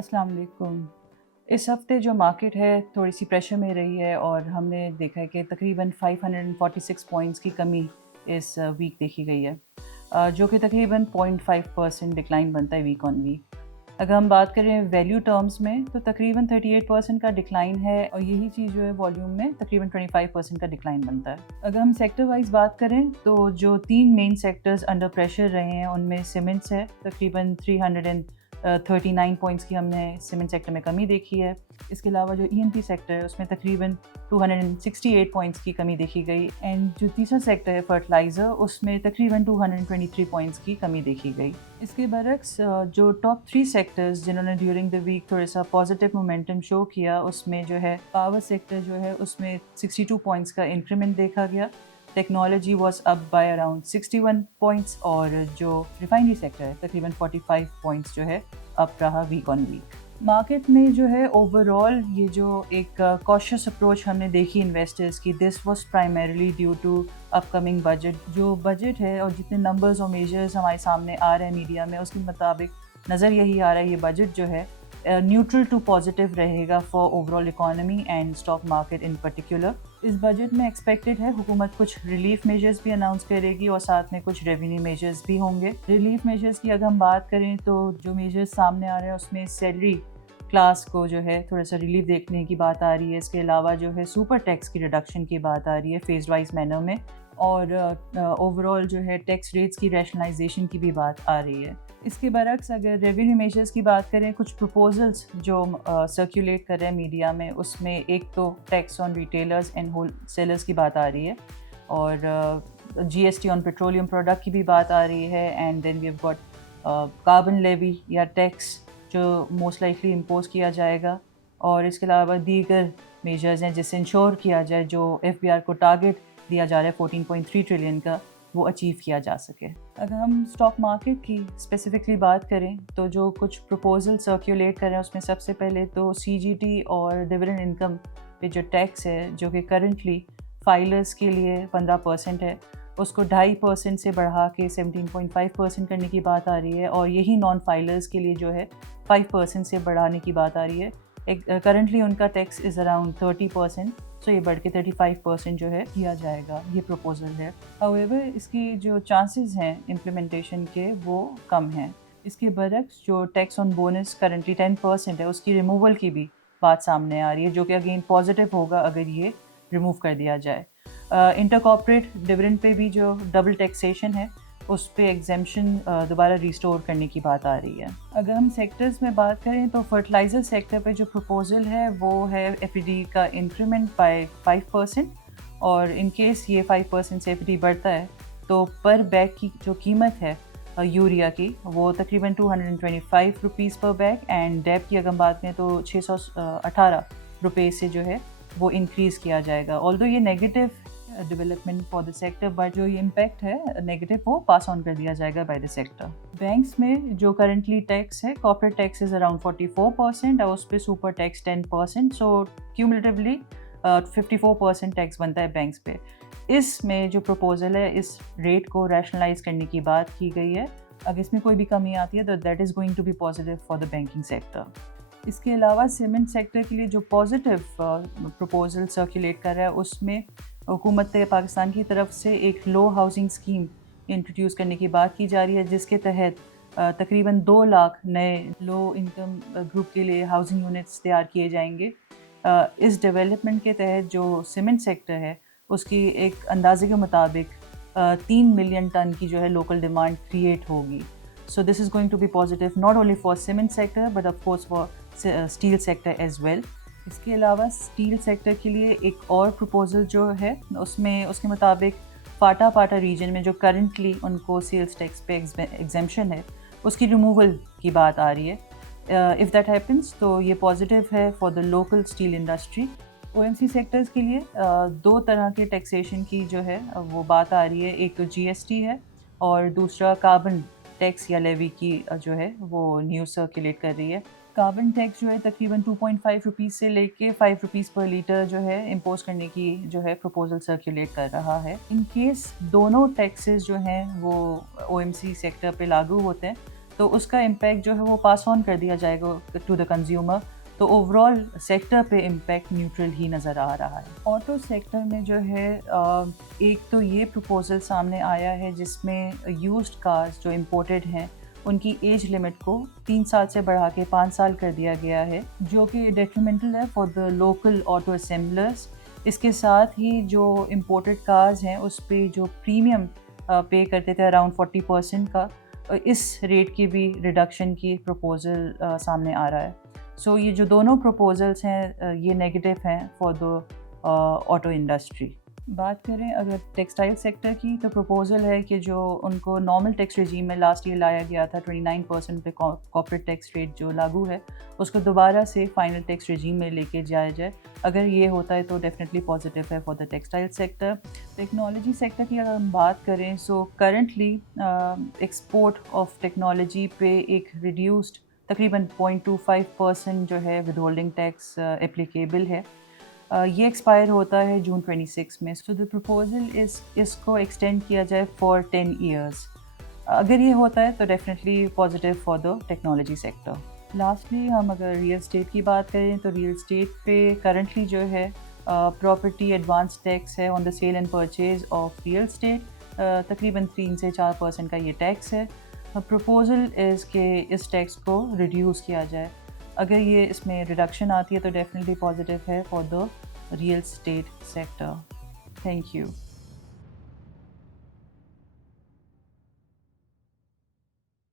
अस्सलाम वालेकुम। इस हफ़्ते जो मार्केट है थोड़ी सी प्रेशर में रही है और हमने देखा है कि तकरीबन 546 पॉइंट्स की कमी इस वीक देखी गई है, जो कि तकरीबन 0.5% डिक्लाइन बनता है वीक ऑन वीक। अगर हम बात करें वैल्यू टर्म्स में तो तकरीबन 38% का डिक्लाइन है और यही चीज़ जो है वॉल्यूम में तकरीबन 25% का डिक्लाइन बनता है। अगर हम सेक्टर वाइज बात करें तो जो 3 मेन सेक्टर्स अंडर प्रेशर रहे हैं उनमें सीमेंट्स है, तकरीबन 339 पॉइंट्स की हमने सीमेंट सेक्टर में कमी देखी है। इसके अलावा जो ईएनपी सेक्टर है उसमें तकरीबन 268 पॉइंट्स की कमी देखी गई एंड जो तीसरा सेक्टर है फर्टिलाइज़र उसमें तकरीबन 223 पॉइंट्स की कमी देखी गई। इसके बरक्स जो टॉप 3 सेक्टर्स जिन्होंने ड्यूरिंग द वीक थोड़ा सा पॉजिटिव मोमेंटम शो किया उसमें जो है पावर सेक्टर जो है उसमें 62 पॉइंट्स का इंक्रीमेंट देखा गया। Technology was up by around 61 points और जो रिफाइनरी सेक्टर है तकरीबन 45 पॉइंट्स जो है अप रहा वीक ऑन वीक। मार्केट में जो है ओवरऑल ये जो एक कॉशियस अप्रोच हमने देखी इन्वेस्टर्स की, this was primarily due to upcoming budget. जो बजट है और जितने नंबर्स और मेजर्स हमारे सामने आ रहे हैं मीडिया में उसके मुताबिक नज़र यही आ रहा है ये बजट जो है न्यूट्रल टू पॉजिटिव रहेगा for overall economy and stock market in particular. इस बजट में एक्सपेक्टेड है हुकूमत कुछ रिलीफ मेजर्स भी अनाउंस करेगी और साथ में कुछ रेवेन्यू मेजर्स भी होंगे। रिलीफ मेजर्स की अगर हम बात करें तो जो मेजर्स सामने आ रहे हैं उसमें सैलरी क्लास को जो है थोड़ा सा रिलीफ देखने की बात आ रही है। इसके अलावा जो है सुपर टैक्स की रिडक्शन की बात आ रही है फेज वाइज मैनर में और ओवरऑल जो है टैक्स रेट्स की रैशनलाइजेशन की भी बात आ रही है। इसके बरक्स अगर रेवेन्यू मेजर्स की बात करें, कुछ प्रपोजल्स जो सर्कुलेट कर रहे हैं मीडिया में उसमें एक तो tax on retailers and wholesalers की बात आ रही है और जीएसटी ऑन पेट्रोलियम प्रोडक्ट की भी बात आ रही है and then we have got carbon levy या टैक्स जो मोस्ट लाइकली इम्पोज किया जाएगा और इसके अलावा दीगर मेजर्स हैं जिससे इंश्योर किया जाए जो एफबीआर को टारगेट दिया जा रहा है 14.3 ट्रिलियन का वो अचीव किया जा सके। अगर हम स्टॉक मार्केट की स्पेसिफिकली बात करें तो जो कुछ प्रपोजल सर्कुलेट कर रहे हैं उसमें सबसे पहले तो सीजीटी और डिविडेंड इनकम पे जो टैक्स है जो कि करंटली फाइलर्स के लिए 15% है उसको 2.5% से बढ़ा के 17.5% करने की बात आ रही है और यही नॉन फाइलर्स के लिए जो है 5% से बढ़ाने की बात आ रही है। करंटली उनका टैक्स इज़ अराउंड 30%, सो ये बढ़ के 35% जो है किया जाएगा, ये प्रपोजल है। हाउएवर इसकी जो चांसेस हैं इम्प्लीमेंटेशन के वो कम हैं। इसके बरक्स जो टैक्स ऑन बोनस करंटली 10% है उसकी रिमूवल की भी बात सामने आ रही है जो कि अगेन पॉजिटिव होगा अगर ये रिमूव कर दिया जाए। इंटर कॉर्पोरेट डिविडेंड पे भी जो डबल टैक्सेशन है उस पे एग्जेम्पशन दोबारा रिस्टोर करने की बात आ रही है। अगर हम सेक्टर्स में बात करें तो फर्टिलाइज़र सेक्टर पे जो प्रपोजल है वो है एफईडी का इंक्रीमेंट बाय 5% और इन केस ये 5% से एफईडी बढ़ता है तो पर बैग की जो कीमत है यूरिया की वो तकरीबन 225 रुपीज़ पर बैग एंड डैप की अगर हम बात करें तो 618 रुपये से जो है वो इंक्रीज़ किया जाएगा। ऑल्दो ये negative development for the sector but जो ये इम्पैक्ट है नेगेटिव वो पास ऑन कर दिया जाएगा बाय द सेक्टर। बैंक्स में जो करंटली टैक्स है कॉर्पोरेट टैक्स इज़ अराउंड 44% और उस पर सुपर टैक्स 10%, सो क्यूमुलेटिवली 54% टैक्स बनता है बैंक्स पे। इसमें जो प्रपोजल है इस रेट को रैशनलाइज करने की बात की गई है। अगर इसमें कोई भी कमी आती है तो that is going to be positive for the banking sector. इसके अलावा सीमेंट सेक्टर के लिए जो पॉजिटिव प्रपोजल सर्कुलेट कर रहा है उसमें हुकूमत पाकिस्तान की तरफ से एक लो हाउसिंग स्कीम इंट्रोड्यूस करने की बात की जा रही है जिसके तहत तकरीबन 2 लाख नए लो इनकम ग्रुप के लिए हाउसिंग यूनिट्स तैयार किए जाएंगे। इस डेवलपमेंट के तहत जो सीमेंट सेक्टर है उसकी एक अंदाजे के मुताबिक 3 मिलियन टन की जो है लोकल डिमांड क्रिएट होगी। So this is going to be positive not only for cement sector but of course for steel sector as well. इसके अलावा स्टील सेक्टर के लिए एक और प्रपोजल जो है उसमें उसके मुताबिक पाटा रीजन में जो करंटली उनको सेल्स टैक्स पे एग्जेम्पशन है उसकी रिमूवल की बात आ रही है। इफ़ दैट हैपन्स तो ये पॉजिटिव है for the local steel industry. OMC sectors के लिए 2 तरह के टैक्सेशन की जो है वो बात आ रही है, एक तो जीएसटी है और दूसरा कार्बन टैक्स या लेवी की जो है वो न्यूज़ सर्कुलेट कर रही है। कार्बन टैक्स जो है तकरीबन 2.5 रुपीज़ से लेके 5 रुपीज़ पर लीटर जो है इम्पोज करने की जो है प्रपोजल सर्कुलेट कर रहा है। इन केस दोनों टैक्सेस जो हैं वो ओएमसी सेक्टर पे लागू होते हैं تو اس کا امپیکٹ جو ہے وہ پاس آن کر دیا جائے گا ٹو دا کنزیومر. تو اوور آل سیکٹر پہ امپیکٹ نیوٹرل ہی نظر آ رہا ہے. آٹو سیکٹر میں جو ہے ایک تو یہ پروپوزل سامنے آیا ہے جس میں یوزڈ کارز جو امپورٹڈ ہیں ان کی ایج لمٹ کو 3 سال سے بڑھا کے 5 سال کر دیا گیا ہے, جو کہ ڈیٹریمنٹل ہے فار دا لوکل آٹو اسمبلرس. اس کے ساتھ ہی جو امپورٹڈ کارز ہیں اس پہ جو پریمیم پے کرتے تھے اراؤنڈ 40% کا, اس ریٹ کی بھی ریڈکشن کی پروپوزل سامنے آ رہا ہے. سو یہ جو دونوں پروپوزلس ہیں یہ نیگیٹو ہیں فار دا آٹو انڈسٹری. بات کریں اگر ٹیکسٹائل سیکٹر کی, تو پروپوزل ہے کہ جو ان کو نارمل ٹیکس رجیم میں لاسٹ ایئر لایا گیا تھا 29% پہ کارپوریٹ ٹیکس ریٹ جو لاگو ہے, اس کو دوبارہ سے فائنل ٹیکس رجیم میں لے کے جایا جائے. اگر یہ ہوتا ہے تو ڈیفینیٹلی پازیٹیو ہے for the textile sector. Technology sector کی اگر ہم بات کریں, so currently export of technology پہ ایک ریڈیوسڈ تقریباً 0.25% جو ہے ود ہولڈنگ ٹیکس اپلیکیبل ہے. یہ ایکسپائر ہوتا ہے جون 26 میں. سو دا پروپوزل اس کو ایکسٹینڈ کیا جائے فار 10 ایئرس. اگر یہ ہوتا ہے تو definitely positive for the technology sector. Lastly ہم اگر ریئل اسٹیٹ کی بات کریں تو ریئل اسٹیٹ پہ کرنٹلی جو ہے پراپرٹی ایڈوانس ٹیکس ہے on the sale and purchase of real estate, تقریباً 3 سے 4% کا یہ ٹیکس ہے. پروپوزل از کہ اس ٹیکس کو ریڈیوس کیا جائے. اگر یہ اس میں ریڈکشن آتی ہے تو ڈیفینیٹلی پازیٹیو ہے for the real estate sector. Thank you.